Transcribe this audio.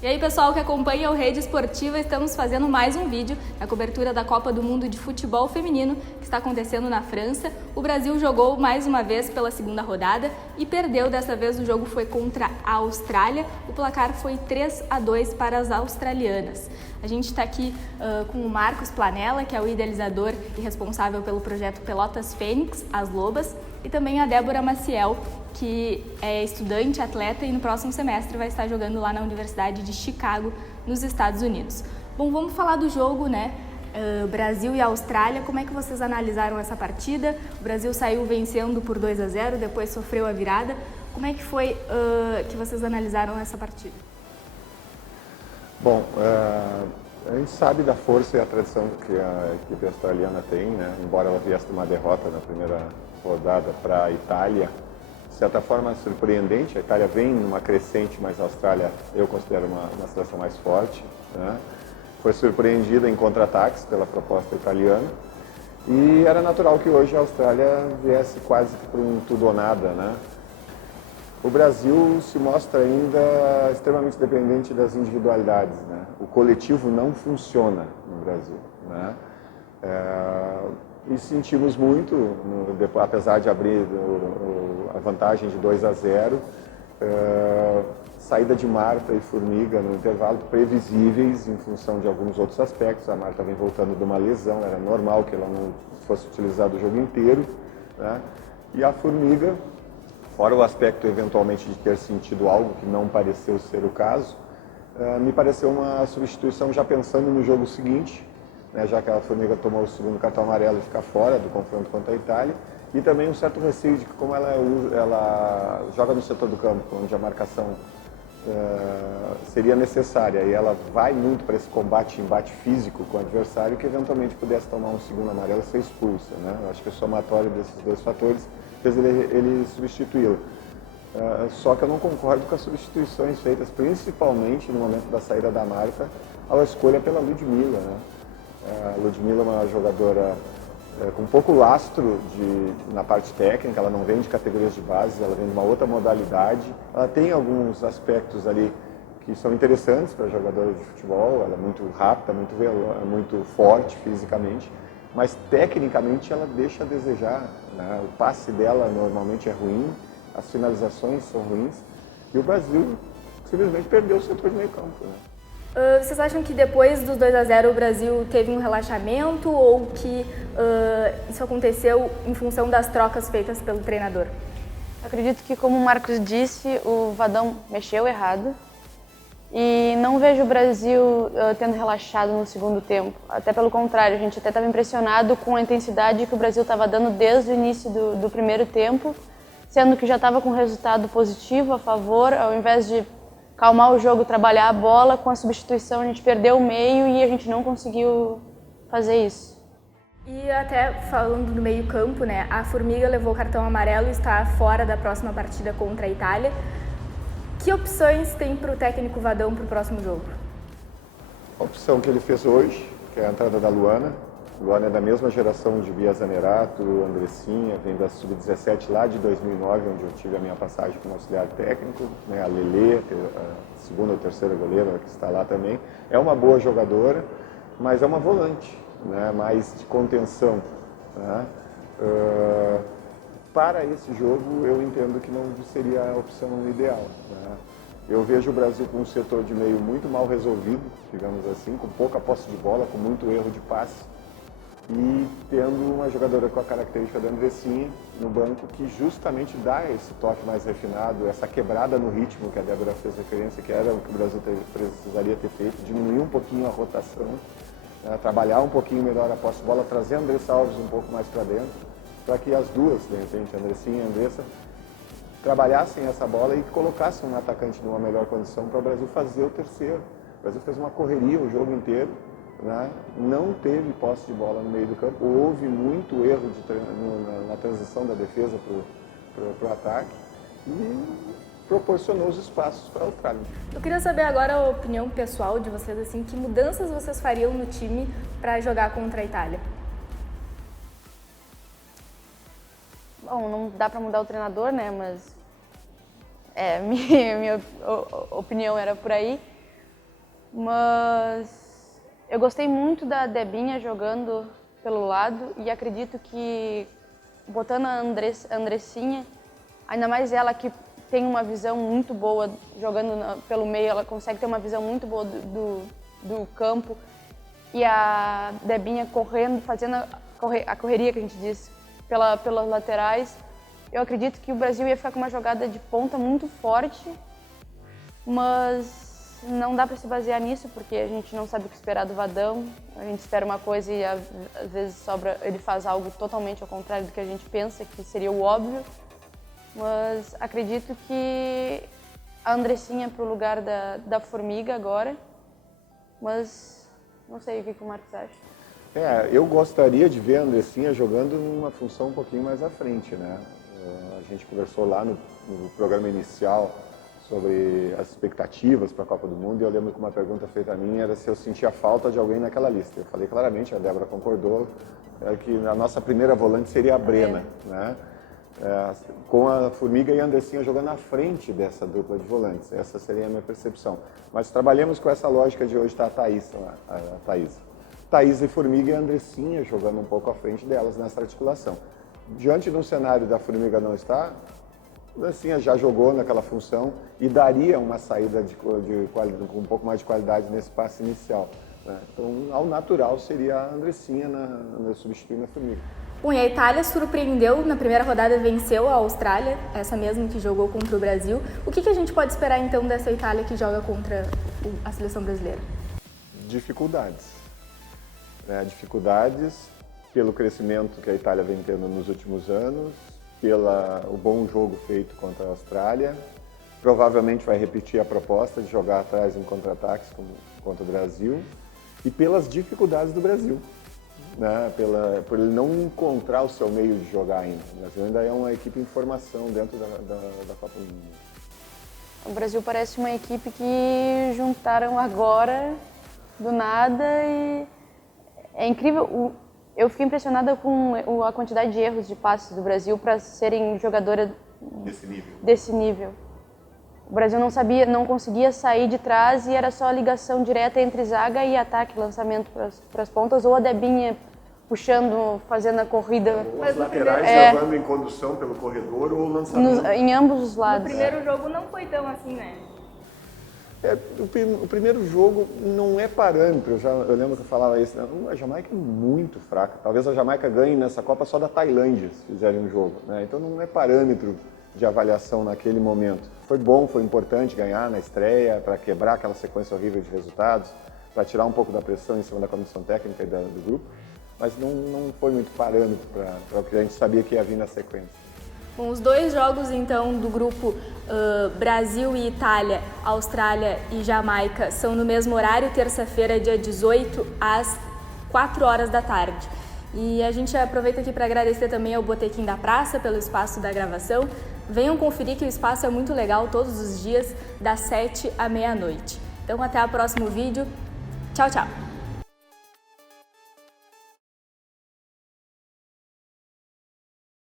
E aí, pessoal que acompanha o Rede Esportiva, estamos fazendo mais um vídeo na cobertura da Copa do Mundo de Futebol Feminino, que está acontecendo na França. O Brasil jogou mais uma vez pela segunda rodada e perdeu. Dessa vez o jogo foi contra a Austrália. O placar foi 3-2 para as australianas. A gente está aqui com o Marcos Planella, que é o idealizador e responsável pelo projeto Pelotas Fênix, As Lobas, e também a Débora Maciel, que é estudante, atleta e no próximo semestre vai estar jogando lá na Universidade de Chicago, nos Estados Unidos. Bom, vamos falar do jogo, né? Brasil e Austrália, como é que vocês analisaram essa partida? O Brasil saiu vencendo por 2-0, depois sofreu a virada. Como é que foi que vocês analisaram essa partida? Bom, a gente sabe da força e a tradição que a equipe australiana tem, né? Embora ela viesse de uma derrota na primeira rodada para a Itália, de certa forma surpreendente. A Itália vem numa crescente, mas a Austrália eu considero uma seleção mais forte, né? Foi surpreendida em contra-ataques pela proposta italiana e era natural que hoje a Austrália viesse quase que por um tudo ou nada, né? O Brasil se mostra ainda extremamente dependente das individualidades, né? O coletivo não funciona no Brasil, né? E sentimos muito, apesar de abrir a vantagem de 2-0, saída de Marta e Formiga no intervalo previsíveis em função de alguns outros aspectos. A Marta vem voltando de uma lesão, era normal que ela não fosse utilizada o jogo inteiro, né? E a Formiga, fora o aspecto eventualmente de ter sentido algo que não pareceu ser o caso, me pareceu uma substituição já pensando no jogo seguinte, né, já que a Formiga tomou o segundo cartão amarelo e fica fora do confronto contra a Itália, e também um certo receio de que como ela joga no setor do campo, onde a marcação seria necessária, e ela vai muito para esse embate físico com o adversário, que eventualmente pudesse tomar um segundo amarelo e ser expulsa, né? Eu acho que o somatório desses dois fatores fez ele substituí-la. Só que eu não concordo com as substituições feitas, principalmente no momento da saída da Marta, a escolha pela Ludmilla, né? A Ludmilla é uma jogadora com pouco lastro na parte técnica, ela não vem de categorias de base, ela vem de uma outra modalidade. Ela tem alguns aspectos ali que são interessantes para jogadora de futebol, ela é muito rápida, muito forte fisicamente, mas tecnicamente ela deixa a desejar, né? O passe dela normalmente é ruim, as finalizações são ruins, e o Brasil simplesmente perdeu o setor de meio campo, né? Vocês acham que depois dos 2-0 o Brasil teve um relaxamento ou que isso aconteceu em função das trocas feitas pelo treinador? Acredito que, como o Marcos disse, o Vadão mexeu errado e não vejo o Brasil tendo relaxado no segundo tempo. Até pelo contrário, a gente até estava impressionado com a intensidade que o Brasil estava dando desde o início do primeiro tempo, sendo que já estava com resultado positivo a favor, ao invés de calmar o jogo, trabalhar a bola. Com a substituição a gente perdeu o meio e a gente não conseguiu fazer isso. E até falando do meio campo, né, a Formiga levou o cartão amarelo e está fora da próxima partida contra a Itália. Que opções tem para o técnico Vadão para o próximo jogo? A opção que ele fez hoje, que é a entrada da Luana. Luana é da mesma geração de Bia Zanerato, Andressinha, vem da Sub-17 lá de 2009, onde eu tive a minha passagem como auxiliar técnico, né? A Lelê, a segunda ou terceira goleira que está lá também. É uma boa jogadora, mas é uma volante, né? Mais de contenção, né? Para esse jogo, eu entendo que não seria a opção ideal, né? Eu vejo o Brasil com um setor de meio muito mal resolvido, digamos assim, com pouca posse de bola, com muito erro de passe, e tendo uma jogadora com a característica da Andressinha no banco, que justamente dá esse toque mais refinado, essa quebrada no ritmo que a Débora fez referência, que era o que o Brasil precisaria ter feito, diminuir um pouquinho a rotação, né, trabalhar um pouquinho melhor a posse de bola, trazer a Andressa Alves um pouco mais para dentro, para que as duas, de repente, a Andressinha e a Andressa, trabalhassem essa bola e colocassem um atacante numa melhor condição para o Brasil fazer o terceiro. O Brasil fez uma correria o jogo inteiro, né? Não teve posse de bola no meio do campo, houve muito erro na transição da defesa para o ataque e proporcionou os espaços para a Austrália. Eu queria saber agora a opinião pessoal de vocês, assim, que mudanças vocês fariam no time para jogar contra a Itália? Bom, não dá para mudar o treinador, né? Mas minha opinião era por aí. Mas eu gostei muito da Debinha jogando pelo lado e acredito que botando a Andressinha, ainda mais ela que tem uma visão muito boa jogando pelo meio, ela consegue ter uma visão muito boa do campo, e a Debinha correndo, fazendo a correria que a gente diz pelas laterais. Eu acredito que o Brasil ia ficar com uma jogada de ponta muito forte, mas não dá para se basear nisso, porque a gente não sabe o que esperar do Vadão. A gente espera uma coisa e às vezes ele faz algo totalmente ao contrário do que a gente pensa, que seria o óbvio. Mas acredito que a Andressinha para o lugar da Formiga agora, mas não sei o que o Marcos acha. Eu gostaria de ver a Andressinha jogando numa função um pouquinho mais à frente, né? A gente conversou lá no programa inicial sobre as expectativas para a Copa do Mundo, e eu lembro que uma pergunta feita a mim era se eu sentia falta de alguém naquela lista. Eu falei claramente, a Débora concordou, que a nossa primeira volante seria a Brena, né? Com a Formiga e a Andressinha jogando na frente dessa dupla de volantes. Essa seria a minha percepção. Mas trabalhamos com essa lógica de hoje, está a Thaís lá, a Thaís e Formiga e a Andressinha jogando um pouco à frente delas nessa articulação. Diante de um cenário da Formiga não estar, a Andressinha já jogou naquela função e daria uma saída com um pouco mais de qualidade nesse passe inicial, né? Então, ao natural seria a Andressinha substituindo a Formiga. Bom, e a Itália surpreendeu, na primeira rodada venceu a Austrália, essa mesma que jogou contra o Brasil. O que a gente pode esperar então dessa Itália que joga contra a seleção brasileira? Dificuldades. Dificuldades pelo crescimento que a Itália vem tendo nos últimos anos, o bom jogo feito contra a Austrália. Provavelmente vai repetir a proposta de jogar atrás em contra-ataques contra o Brasil, e pelas dificuldades do Brasil, né? Por ele não encontrar o seu meio de jogar ainda. O Brasil ainda é uma equipe em formação dentro da Copa do Mundo. O Brasil parece uma equipe que juntaram agora, do nada, e é incrível. Eu fiquei impressionada com a quantidade de erros de passes do Brasil para serem jogadora desse nível. O Brasil não conseguia sair de trás e era só a ligação direta entre zaga e ataque, lançamento para as pontas, ou a Debinha puxando, fazendo a corrida. Os laterais levando em condução pelo corredor ou lançamento. Em ambos os lados. No primeiro jogo não foi tão assim, né? O primeiro jogo não é parâmetro, eu lembro que eu falava isso, a Jamaica é muito fraca, talvez a Jamaica ganhe nessa Copa só da Tailândia, se fizerem um jogo, né? Então não é parâmetro de avaliação naquele momento. Foi bom, foi importante ganhar na estreia, para quebrar aquela sequência horrível de resultados, para tirar um pouco da pressão em cima da comissão técnica e do grupo, mas não foi muito parâmetro para o que a gente sabia que ia vir na sequência. Bom, os dois jogos, então, do grupo Brasil e Itália, Austrália e Jamaica, são no mesmo horário, terça-feira, dia 18, às 4 horas da tarde. E a gente aproveita aqui para agradecer também ao Botequim da Praça pelo espaço da gravação. Venham conferir que o espaço é muito legal todos os dias, das 7 à meia-noite. Então, até o próximo vídeo. Tchau, tchau!